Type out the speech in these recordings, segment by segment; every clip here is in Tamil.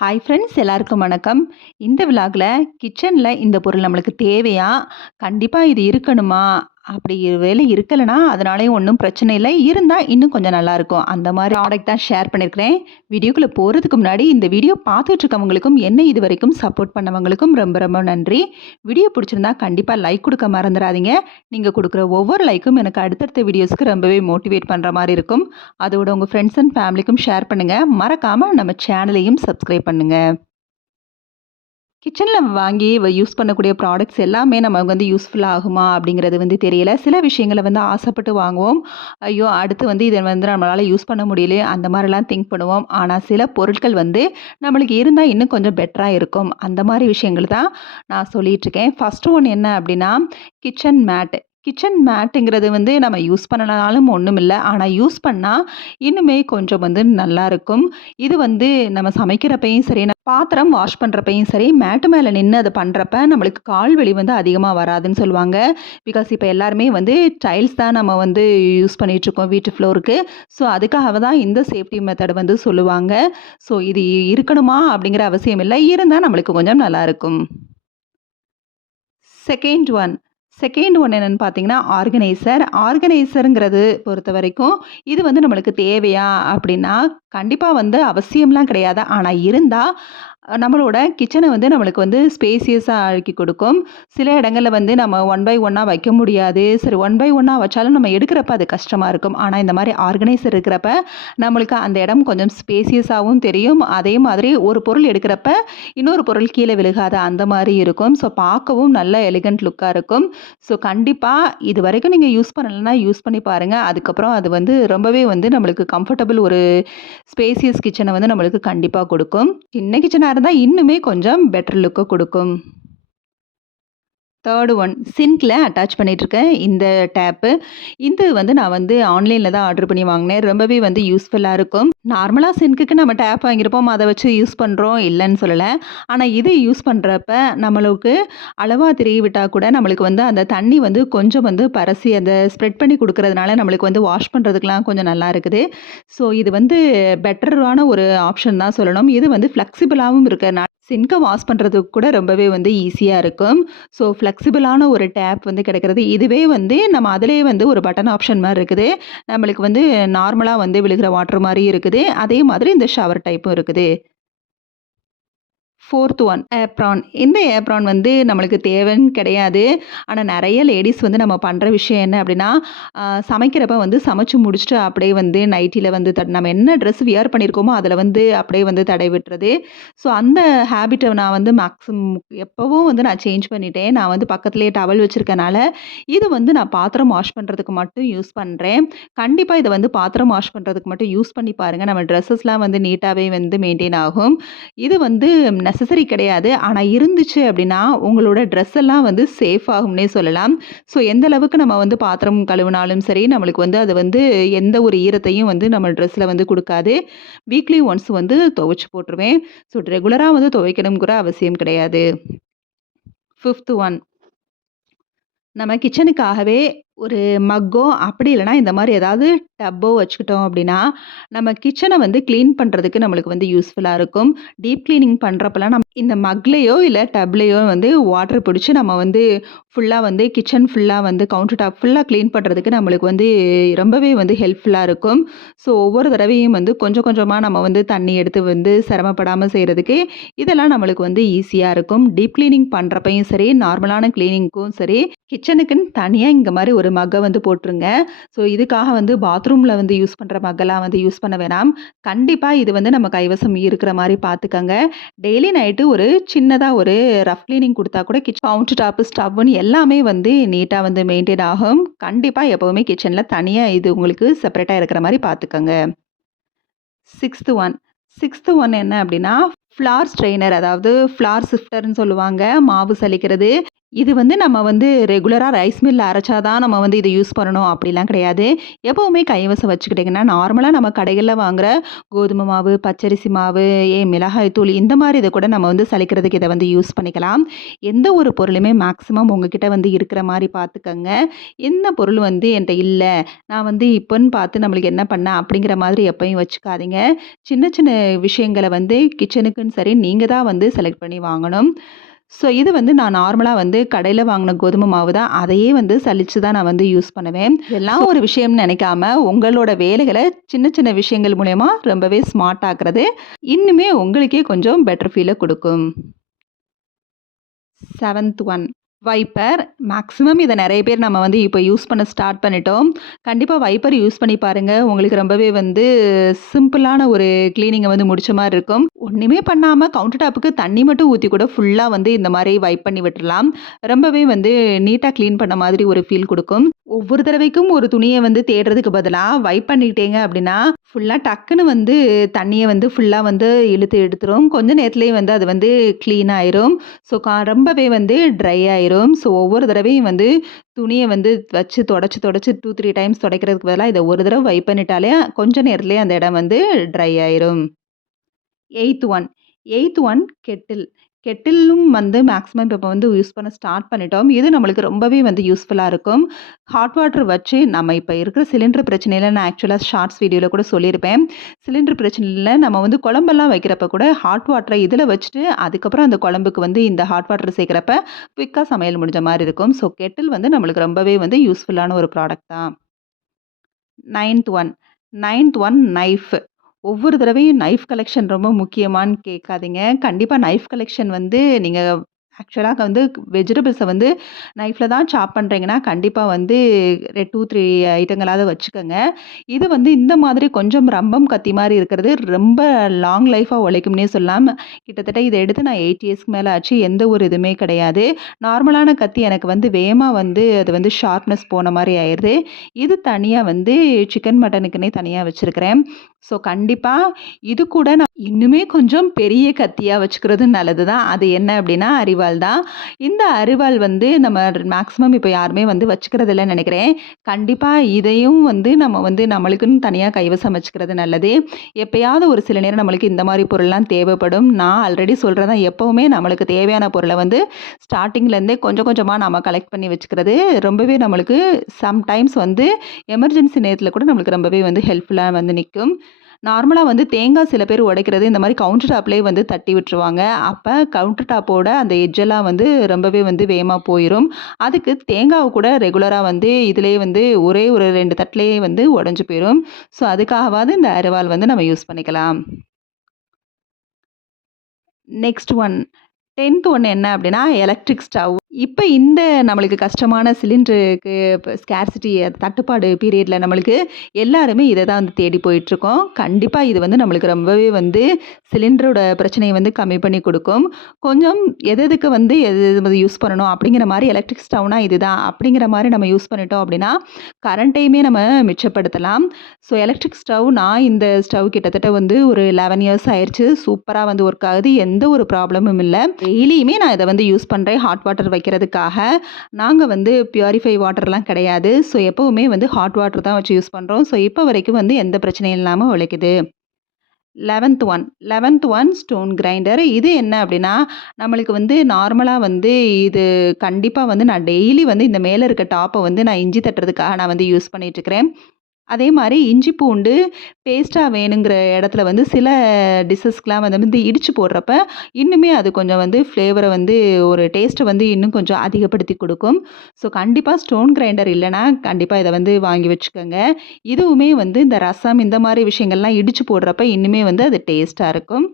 ஹாய் ஃப்ரெண்ட்ஸ், எல்லாருக்கும் வணக்கம். இந்த விலாகில் கிச்சனில் இந்த பொருள் நம்மளுக்கு தேவையா? கண்டிப்பாக இது இருக்கணுமா? அப்படி வேளை இருக்கலைன்னா அதனாலேயும் ஒன்றும் பிரச்சனை இல்லை, இருந்தால் இன்னும் கொஞ்சம் நல்லாயிருக்கும். அந்த மாதிரி ப்ராடக்ட் தான் ஷேர் பண்ணியிருக்கிறேன். வீடியோக்குள்ளே போகிறதுக்கு முன்னாடி இந்த வீடியோ பார்த்துட்ருக்கவங்களுக்கும் என்ன இது வரைக்கும் சப்போர்ட் பண்ணவங்களுக்கும் ரொம்ப ரொம்ப நன்றி. வீடியோ பிடிச்சிருந்தா கண்டிப்பாக லைக் கொடுக்க மறந்துடாதீங்க. நீங்கள் கொடுக்குற ஒவ்வொரு லைக்கும் எனக்கு அடுத்தடுத்த வீடியோஸ்க்கு ரொம்பவே மோட்டிவேட் பண்ணுற மாதிரி இருக்கும். அதோட உங்கள் ஃப்ரெண்ட்ஸ் அண்ட் ஃபேமிலிக்கும் ஷேர் பண்ணுங்கள். மறக்காமல் நம்ம சேனலையும் சப்ஸ்கிரைப் பண்ணுங்கள். கிச்சனில் வாங்கி யூஸ் பண்ணக்கூடிய ப்ராடக்ட்ஸ் எல்லாமே நமக்கு வந்து யூஸ்ஃபுல்லாக ஆகுமா அப்படிங்கிறது வந்து தெரியல. சில விஷயங்களை வந்து ஆசைப்பட்டு வாங்குவோம். ஐயோ, அடுத்து வந்து இதை வந்து நம்மளால் யூஸ் பண்ண முடியலையே அந்த மாதிரிலாம் திங்க் பண்ணுவோம். ஆனால் சில பொருட்கள் வந்து நம்மளுக்கு இருந்தால் இன்னும் கொஞ்சம் பெட்டராக இருக்கும். அந்த மாதிரி விஷயங்கள் தான் நான் சொல்லிகிட்ருக்கேன். ஃபஸ்ட்டு ஒன்று என்ன அப்படின்னா, கிச்சன் மேட். கிச்சன் மேட்டுங்கிறது வந்து நம்ம யூஸ் பண்ணலனாலும் ஒன்றும் இல்லை, ஆனால் யூஸ் பண்ணால் இன்னுமே கொஞ்சம் வந்து நல்லாயிருக்கும். இது வந்து நம்ம சமைக்கிறப்பையும் சரி, பாத்திரம் வாஷ் பண்ணுறப்பையும் சரி, மேட்டு மேலே நின்று அதை பண்ணுறப்ப நம்மளுக்கு கால் வலி வந்து அதிகமாக வராதுன்னு சொல்லுவாங்க. பிகாஸ் இப்போ எல்லாருமே வந்து டைல்ஸ் தான் நம்ம வந்து யூஸ் பண்ணிகிட்ருக்கோம் வீட்டு ஃப்ளோருக்கு. ஸோ அதுக்காக தான் இந்த சேஃப்டி மெத்தட் வந்து சொல்லுவாங்க. ஸோ இது இருக்கணுமா அப்படிங்கிற அவசியம் இல்லை, இருந்தால் நம்மளுக்கு கொஞ்சம் நல்லாயிருக்கும். செகண்ட் ஒன் என்னென்னு பார்த்தீங்கன்னா, ஆர்கனைசருங்கிறது பொறுத்த வரைக்கும் இது வந்து நம்மளுக்கு தேவையா அப்படின்னா, கண்டிப்பாக வந்து அவசியம்லாம் கிடையாது. ஆனால் இருந்தால் நம்மளோட கிச்சனை வந்து நம்மளுக்கு வந்து ஸ்பேசியஸாக ஆக்கி கொடுக்கும். சில இடங்களில் வந்து நம்ம ஒன் பை ஒன்னாக வைக்க முடியாது. சரி, ஒன் பை ஒன்னாக வச்சாலும் நம்ம எடுக்கிறப்ப அது கஷ்டமாக இருக்கும். ஆனால் இந்த மாதிரி ஆர்கனைசர் இருக்கிறப்ப நம்மளுக்கு அந்த இடம் கொஞ்சம் ஸ்பேசியஸாகவும் தெரியும். அதே மாதிரி ஒரு பொருள் எடுக்கிறப்ப இன்னொரு பொருள் கீழே விழுகாது, அந்த மாதிரி இருக்கும். ஸோ பார்க்கவும் நல்ல எலிகண்ட் லுக்காக இருக்கும். ஸோ கண்டிப்பாக இது வரைக்கும் நீங்கள் யூஸ் பண்ணலைன்னா யூஸ் பண்ணி பாருங்கள். அதுக்கப்புறம் அது வந்து ரொம்பவே வந்து நம்மளுக்கு கம்ஃபர்டபுள் ஒரு ஸ்பேசியஸ் கிச்சனை வந்து நம்மளுக்கு கண்டிப்பாக கொடுக்கும். சின்ன கிச்சனாக இருந்தால் இன்னுமே கொஞ்சம் பெட்டர் லுக்கை கொடுக்கும். தேர்டு ஒன், சிங்க்கில் அட்டாச் பண்ணிகிட்ருக்கேன் இந்த டேப்பு. இது வந்து நான் வந்து ஆன்லைனில் தான் ஆர்டர் பண்ணி வாங்கினேன். ரொம்பவே வந்து யூஸ்ஃபுல்லாக இருக்கும். நார்மலாக சிங்க்குக்கு நம்ம டேப் வாங்கியிருப்போம், அதை வச்சு யூஸ் பண்ணுறோம், இல்லைன்னு சொல்லலை. ஆனால் இது யூஸ் பண்ணுறப்ப நம்மளுக்கு அளவாக திருகி விட்டால் கூட நம்மளுக்கு வந்து அந்த தண்ணி வந்து கொஞ்சம் வந்து பரசி அதை ஸ்ப்ரெட் பண்ணி கொடுக்கறதுனால நம்மளுக்கு வந்து வாஷ் பண்ணுறதுக்கெலாம் கொஞ்சம் நல்லா இருக்குது. ஸோ இது வந்து பெட்டரான ஒரு ஆப்ஷன் தான் சொல்லணும். இது வந்து ஃப்ளெக்சிபிளாகவும் இருக்கிறனால சிங்க்கை வாஷ் பண்ணுறதுக்கு கூட ரொம்பவே வந்து ஈஸியாக இருக்கும். ஸோ ஃப்ளெக்சிபிளான ஒரு டேப் வந்து கிடைக்கிறது. இதுவே வந்து நம்ம அதிலேயே வந்து ஒரு பட்டன் ஆப்ஷன் மாதிரி இருக்குது. நம்மளுக்கு வந்து நார்மலாக வந்து விழுகிற வாட்டர் மாதிரி இருக்குது. அதே மாதிரி இந்த ஷவர் டைப்பும் இருக்குது. Fourth one, apron. இந்த ஏப்ரான் வந்து நம்மளுக்கு தேவைன்னு கிடையாது. ஆனால் நிறைய லேடீஸ் வந்து நம்ம பண்ணுற விஷயம் என்ன அப்படின்னா, சமைக்கிறப்ப வந்து சமைச்சு முடிச்சுட்டு அப்படியே வந்து நைட்டியில் வந்து நம்ம என்ன ட்ரெஸ் வியர் பண்ணியிருக்கோமோ அதில் வந்து அப்படியே வந்து தடவி விட்டுறது. ஸோ அந்த ஹேபிட்டை நான் வந்து மேக்ஸிமம் எப்போவும் வந்து நான் சேஞ்ச் பண்ணிட்டேன். நான் வந்து பக்கத்துலேயே டவல் வச்சுருக்கனால இது வந்து நான் பாத்திரம் வாஷ் பண்ணுறதுக்கு மட்டும் யூஸ் பண்ணுறேன். கண்டிப்பாக இதை வந்து பாத்திரம் வாஷ் பண்ணுறதுக்கு மட்டும் யூஸ் பண்ணி பாருங்கள். நம்ம ட்ரெஸ்ஸஸ்லாம் வந்து நீட்டாகவே வந்து மெயின்டைன் ஆகும். இது வந்து நெசசரி கிடையாது. ஆனால் இருந்துச்சு அப்படின்னா உங்களோட ட்ரெஸ் எல்லாம் வந்து சேஃப் ஆகும்னே சொல்லலாம். ஸோ எந்த அளவுக்கு நம்ம வந்து பாத்திரம் கழுவினாலும் சரி, நம்மளுக்கு வந்து அது வந்து எந்த ஒரு ஈரத்தையும் வந்து நம்ம ட்ரெஸ்ஸில் வந்து கொடுக்காது. வீக்லி ஒன்ஸ் வந்து துவைச்சு போட்டுருவேன். ஸோ ரெகுலராக வந்து துவைக்கணுங்கிற அவசியம் கிடையாது. ஃபிஃப்த் ஒன், நம்ம கிச்சனுக்காகவே ஒரு மக்கோ அப்படி இல்லைனா இந்த மாதிரி ஏதாவது டப்போ வச்சுக்கிட்டோம் அப்படின்னா, நம்ம கிச்சனை வந்து க்ளீன் பண்ணுறதுக்கு நம்மளுக்கு வந்து யூஸ்ஃபுல்லாக இருக்கும். டீப் க்ளீனிங் பண்ணுறப்பலாம் நம்ம இந்த மக்லேயோ இல்லை டப்லேயோ வந்து வாட்டர் பிடிச்சி நம்ம வந்து ஃபுல்லாக வந்து கிச்சன் ஃபுல்லாக வந்து கவுண்டர் டாப் ஃபுல்லாக க்ளீன் பண்ணுறதுக்கு நம்மளுக்கு வந்து ரொம்பவே வந்து ஹெல்ப்ஃபுல்லாக இருக்கும். ஸோ ஒவ்வொரு தடவையும் வந்து கொஞ்சம் கொஞ்சமாக நம்ம வந்து தண்ணி எடுத்து வந்து சிரமப்படாமல் செய்கிறதுக்கு இதெல்லாம் நம்மளுக்கு வந்து ஈஸியாக இருக்கும். டீப் க்ளீனிங் பண்ணுறப்பையும் சரி, நார்மலான க்ளீனிங்க்கும் சரி, கிச்சனுக்குன்னு தனியாக இங்கே மாதிரி ஒரு மக்கை வந்து போட்டுருங்க. ஸோ இதுக்காக வந்து பாத்ரூமில் வந்து யூஸ் பண்ணுற மக்கெல்லாம் வந்து யூஸ் பண்ண வேணாம். கண்டிப்பாக இது வந்து நம்ம கைவசம் இருக்கிற மாதிரி பார்த்துக்கங்க. டெய்லி நைட்டு ஒரு சின்னதாக ஒரு ரஃப் க்ளீனிங் கொடுத்தா கூட கிச்சன் கவுண்டர் டாப்பு, ஸ்டவ்னு எல்லாமே வந்து நீட்டாக வந்து மெயின்டைன் ஆகும். கண்டிப்பாக எப்போவுமே கிச்சனில் தனியாக இது உங்களுக்கு செப்பரேட்டாக இருக்கிற மாதிரி பார்த்துக்கங்க. சிக்ஸ்த்து ஒன் என்ன அப்படின்னா, ஃப்ளார் ஸ்ட்ரெயினர், அதாவது ஃப்ளார் சிஃப்டர்னு சொல்லுவாங்க. மாவு சலிக்கிறது. இது வந்து நம்ம வந்து ரெகுலரா ரைஸ் மில்ல அரைச்சா தான் நம்ம வந்து இத யூஸ் பண்ணணும் அப்படிலாம் கிடையாது. எப்பவுமே கைவசம் வச்சுக்கிட்டிங்கன்னா, நார்மலா நம்ம கடைகள்ல வாங்குற கோதுமை மாவு, பச்சரிசி மாவு, மிளகாய் தூள் இந்த மாரி இத கூட நம்ம வந்து சலிக்கிறதுக்கு இத வந்து யூஸ் பண்ணிக்கலாம். எந்த ஒரு பொருளுமே மேக்ஸிமம் உங்ககிட்ட வந்து இருக்கிற மாரி பார்த்துக்கங்க. என்ன பொருள் வந்து என்ட்ட இல்ல, நான் வந்து இப்பன்னு பார்த்து நம்மளுக்கு என்ன பண்ண அப்படிங்கிற மாதிரி எப்பயும் வச்சுக்காதீங்க. சின்ன சின்ன விஷயங்கள வந்து கிச்சனுக்குன்னு சரி, நீங்க தான் வந்து செலக்ட் பண்ணி வாங்கணும். ஸோ இது வந்து நான் நார்மலா வந்து கடையில வாங்குன கோதுமை மாவு தான். அதையே வந்து சலிச்சு தான் நான் வந்து யூஸ் பண்ணுவேன். இதெல்லாம் ஒரு விஷயம்னு நினைக்காம, உங்களோட வேலைகள சின்ன சின்ன விஷயங்கள் மூலியமா ரொம்பவே ஸ்மார்ட் ஆக்குறது, இன்னுமே உங்களுக்கே கொஞ்சம் பெட்டர் ஃபீல குடுக்கும். 7th one wiper. மேக்ஸிமம் இத நெறைய பேர் நம்ம வந்து இப்ப யூஸ் பண்ண ஸ்டார்ட் பண்ணிட்டோம். கண்டிப்பா வைப்பர் யூஸ் பண்ணி பாருங்க. உங்களுக்கு ரொம்பவே வந்து சிம்பிளான ஒரு கிளீனிங்க வந்து முடிச்ச மாரி இருக்கும். ஒண்ணுமே பண்ணாம கவுண்டர் டாப்புக்கு தண்ணி மட்டும் ஊத்தி கூட ஃபுல்லா வந்து இந்த மாரி வைப் பண்ணி விட்டுறலாம். ரொம்பவே வந்து நீட்டா கிளீன் பண்ண மாதிரி ஒரு ஃபீல் குடுக்கும். ஒவ்வொரு தடவைக்கும் ஒரு துணிய வந்து தேடுறதுக்கு பதிலா வைப் பண்ணிட்டீங்க அப்டின்னா, ஃபுல்லா டக்குன்னு வந்து தண்ணிய வந்து ஃபுல்லா வந்து இழுத்து எடுத்துரும். கொஞ்ச நேரத்திலேயே வந்து அது வந்து கிளீன் ஆயிரும். ஸோ ரொம்பவே வந்து ட்ரை ஆயிரும். ஸோ ஒவ்வொரு தடவையும் வந்து துணிய வந்து வச்சு தொடச்சு, தொடச்சு 2, 3 டைம்ஸ் துடைக்கிறதுக்கு பதிலா இத ஒரு தடவ வைப் பண்ணிட்டாலே கொஞ்ச நேரத்திலேயே அந்த இடம் வந்து ட்ரை ஆயிரும். 8th one Kettle. கெட்டிலும் வந்து மேக்ஸிமம் இப்ப வந்து யூஸ் பண்ண ஸ்டார்ட் பண்ணிட்டோம். இது நம்மளுக்கு ரொம்பவே வந்து யூஸ்ஃபுல்லா இருக்கும். ஹாட் வாட்டர் வச்சு நம்ம இப்ப இருக்கிற சிலிண்டர் பிரச்சனையில நான் ஆக்சுவலா ஷார்ட்ஸ் வீடியோல கூட சொல்லியிருப்பேன். சிலிண்டர் பிரச்சனையில நம்ம வந்து குழம்பெல்லாம் வைக்கிறப்ப கூட ஹாட் வாட்டர இதில வச்சுட்டு, அதுக்கப்புறம் அந்த குழம்புக்கு வந்து இந்த ஹாட் வாட்டர் சேர்க்கிறப்ப குயிக்கா சமையல் முடிஞ்ச மாரி இருக்கும். ஸோ கெட்டில் வந்து நம்மளுக்கு ரொம்பவே வந்து யூஸ்ஃபுல்லான ஒரு ப்ராடக்ட் தான். 9th one 9th one knife. ஒவ்வொரு தடவையும் நைஃப் கலெக்ஷன் ரொம்ப முக்கியமான்னு கேட்காதீங்க. கண்டிப்பா நைஃப் கலெக்ஷன் வந்து நீங்க ஆக்சுவலா வந்து வெஜிடபிள்ஸ வந்து நைஃப்ல தான் சாப் பண்றீங்கன்னா, கண்டிப்பா வந்து 2, 3 ஐட்டங்களாவது வச்சுக்கங்க. இது வந்து இந்த மாதிரி கொஞ்சம் ரம்பம் கத்தி மாரி இருக்கிறது ரொம்ப லாங் லைஃபா உழைக்கும்னே சொல்லலாம். கிட்டத்தட்ட இத எடுத்து நான் 8 இயர்ஸ்க்கு மேல ஆச்சு. எந்த ஒரு இதுவுமே கிடையாது. நார்மலான கத்தி எனக்கு வந்து வேகமா வந்து அது வந்து ஷார்ப்னஸ் போன மாரி ஆயிருது. இது தனியா வந்து சிக்கன், மட்டனுக்குன்னே தனியா வச்சிருக்கிறேன். ஸோ கண்டிப்பா இது கூட நான் இன்னுமே கொஞ்சம் பெரிய கத்தியா வச்சுக்கிறது நல்லது தான். அது என்ன அப்டின்னா அரிவாள் தான். இந்த அரிவாள் வந்து நம்ம மேக்ஸிமம் இப்ப யாருமே வந்து வச்சுக்கிறது இல்லன்னு நெனைக்கிறேன். கண்டிப்பா இதையும் வந்து நம்ம வந்து நம்மளுக்குன்னு தனியா கைவசம் வச்சுக்கிறது நல்லது. எப்பயாவது ஒரு சில நேரம் நம்மளுக்கு இந்த மாரி பொருள்லாம் தேவைப்படும். நான் ஆல்ரெடி சொல்றது தான் எப்பவுமே நம்மளுக்கு தேவையான பொருள வந்து ஸ்டார்ட்டிங்லேருந்தே கொஞ்சம் கொஞ்சமா நம்ம கலெக்ட் பண்ணி வச்சுக்கிறது ரொம்பவே நம்மளுக்கு சம்டைம்ஸ் வந்து எமர்ஜென்சி நேரத்தில கூட நம்மளுக்கு ரொம்பவே வந்து ஹெல்ப்ஃபுல்லா வந்து நிக்கும். நார்மலா வந்து தேங்காய் சில பேர் உடைக்கிறது இந்த மாரி கவுண்டர் டாப்லயே வந்து தட்டி விட்டுருவாங்க. அப்ப கவுண்டர் டாப்போட அந்த எட்ஜெல்லாம் வந்து ரொம்பவே வந்து வேகமா போயிரும். அதுக்கு தேங்காவ கூட ரெகுலரா வந்து இதிலேயே வந்து ஒரே ஒரு 2 தட்டுலயே வந்து உடைஞ்சு போயிரும். ஸோ அதுக்காகவாவது இந்த அரிவாள் வந்து நம்ம யூஸ் பண்ணிக்கலாம். நெக்ஸ்ட் ஒன் 10th ஒன் என்ன அப்டின்னா, எலக்ட்ரிக் ஸ்டவ். இப்ப இந்த நம்மளுக்கு கஷ்டமான சிலிண்டருக்கு ஸ்கேர்சிட்டி தட்டுப்பாடு பீரியட்ல நம்மளுக்கு எல்லாருமே இத தான் வந்து தேடி போயிட்டுருக்கோம். கண்டிப்பா இது வந்து நம்மளுக்கு ரொம்பவே வந்து சிலிண்டரோட பிரச்சனைய வந்து கம்மி பண்ணி குடுக்கும். கொஞ்சம் எதுக்கு வந்து எது எது வந்து யூஸ் பண்ணணும் அப்படிங்கிற மாரி எலக்ட்ரிக் ஸ்டவ்னா இதுதான் அப்படிங்கிற மாரி நம்ம யூஸ் பண்ணிட்டோம் அப்படின்னா, கரண்ட்டையுமே நம்ம மிச்சப்படுத்தலாம். ஸோ எலக்ட்ரிக் ஸ்டவ் நான் இந்த ஸ்டவ் கிட்டத்தட்ட வந்து ஒரு 11 இயர்ஸ் ஆயிருச்சு. சூப்பரா வந்து ஒர்க் ஆகுது. எந்த ஒரு ப்ராப்ளமும் இல்ல. டெய்லியுமே நான் இத வந்து யூஸ் பண்றேன். ஹாட் வாட்டர் வைக்கிறதுக்காக. நாங்க வந்து பியூரிஃபை வாட்டர்லாம் கிடையாது. ஸோ எப்பவுமே வந்து ஹாட் வாட்டர் தான் வச்சு யூஸ் பண்றோம். ஸோ இப்ப வரைக்கும் வந்து எந்த பிரச்சனையும் இல்லாம உழைக்குது. 11th one stone grinder. இது என்ன அப்டின்னா, நம்மளுக்கு வந்து நார்மலா வந்து இது கண்டிப்பா வந்து நான் டெய்லி வந்து இந்த மேல இருக்க டாப்ப வந்து நான் இஞ்சி தட்டுறதுக்காக நான் வந்து யூஸ் பண்ணிட்டுருக்கிறேன். அதே மாரி இஞ்சி பூண்டு பேஸ்ட்டா வேணுங்கிற இடத்துல வந்து சில டிஷ்ஷஸ்க்குலாம் வந்து இடிச்சு போடுறப்ப, இன்னுமே அது கொஞ்சம் வந்து ஃப்ளேவர வந்து ஒரு டேஸ்ட்ட வந்து இன்னும் கொஞ்சம் அதிகப்படுத்தி குடுக்கும். ஸோ கண்டிப்பா ஸ்டோன் கிரைண்டர் இல்லன்னா, கண்டிப்பா இத வந்து வாங்கி வச்சுக்கோங்க. இதுவுமே வந்து இந்த ரசம் இந்த மாரி விஷயங்கள்லாம் இடிச்சு போடுறப்ப இன்னுமே வந்து அது டேஸ்ட்டா இருக்கும்.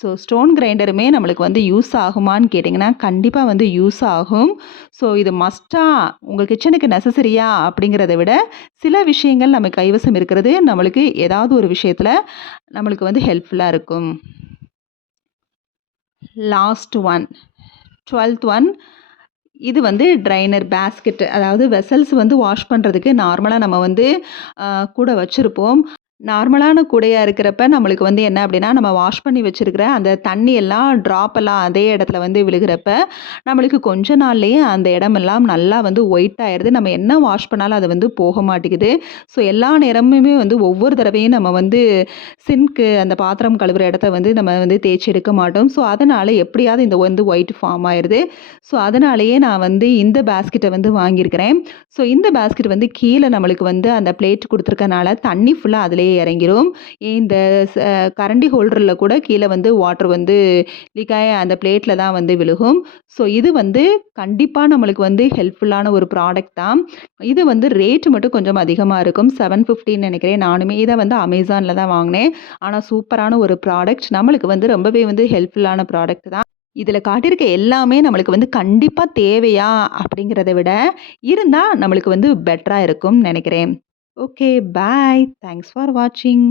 ஸோ ஸ்டோன் கிரைண்டருமே நம்மளுக்கு வந்து யூஸ் ஆகுமான்னு கேட்டிங்கன்னா, கண்டிப்பா வந்து யூஸ் ஆகும். ஸோ இது மஸ்ட்டா உங்க கிச்சனுக்கு நெசசரியா அப்படிங்கிறத விட, சில விஷயங்கள் நம்ம கைவசம் இருக்கிறது நம்மளுக்கு ஏதாவது ஒரு விஷயத்துல நம்மளுக்கு வந்து ஹெல்ப்ஃபுல்லா இருக்கும். லாஸ்ட் ஒன் 12th ஒன் இது வந்து ட்ரைனர் பேஸ்கெட். அதாவது வெசல்ஸ் வந்து வாஷ் பண்றதுக்கு நார்மலா நம்ம வந்து கூட வச்சிருப்போம். நார்மலான கூடையா இருக்கிறப்ப நம்மளுக்கு வந்து என்ன அப்படின்னா, நம்ம வாஷ் பண்ணி வச்சிருக்கிற அந்த தண்ணி எல்லாம் ட்ராப் எல்லாம் அதே இடத்துல வந்து விழுகிறப்ப, நம்மளுக்கு கொஞ்ச நாள்லயே அந்த இடமெல்லாம் நல்லா வந்து ஒயிட் ஆயிருது. நம்ம என்ன வாஷ் பண்ணாலும் அது வந்து போக மாட்டேங்குது. ஸோ எல்லா நேரமுமே வந்து ஒவ்வொரு தடவையும் நம்ம வந்து சிங்க்கு அந்த பாத்திரம் கழுவுற இடத்த வந்து நம்ம வந்து தேய்ச்சு எடுக்க மாட்டோம். ஸோ அதனால எப்படியாவது இந்த வந்து ஒயிட் ஃபார்ம் ஆயிருது. ஸோ அதனாலேயே நான் வந்து இந்த பேஸ்கெட்ட வந்து வாங்கியிருக்கிறேன். ஸோ இந்த பேஸ்கெட் வந்து கீழ நம்மளுக்கு வந்து அந்த பிளேட் குடுத்துருக்கனால தண்ணி ஃபுல்லா அதிலேயே இறங்கிரும். இந்த ச கரண்டி ஹோல்டர்ல கூட கீழ வந்து வாட்டர் வந்து லீக் ஆயி அந்த பிளேட்ல தான் வந்து விழுகும். ஸோ இது வந்து கண்டிப்பா நம்மளுக்கு வந்து ஹெல்ப்ஃபுல்லான ஒரு ப்ராடக்ட் தான். இது வந்து ரேட் மட்டும் கொஞ்சம் அதிகமா இருக்கும். 750ன்னு நெனைக்கிறேன். நானுமே இத வந்து Amazonல தான் வாங்குனேன். ஆனா சூப்பரான ஒரு ப்ராடக்ட். நம்மளுக்கு வந்து ரொம்பவே வந்து ஹெல்ப்ஃபுல்லான ப்ராடக்ட் தான். இதில காட்டியிருக்க எல்லாமே நம்மளுக்கு வந்து கண்டிப்பா தேவையா? அப்படிங்கிறத விட, இருந்தா நம்மளுக்கு வந்து பெட்டரா இருக்கும்னு நெனைக்கிறேன். Okay, bye. தேங்க்ஸ் ஃபார் வாட்சிங்.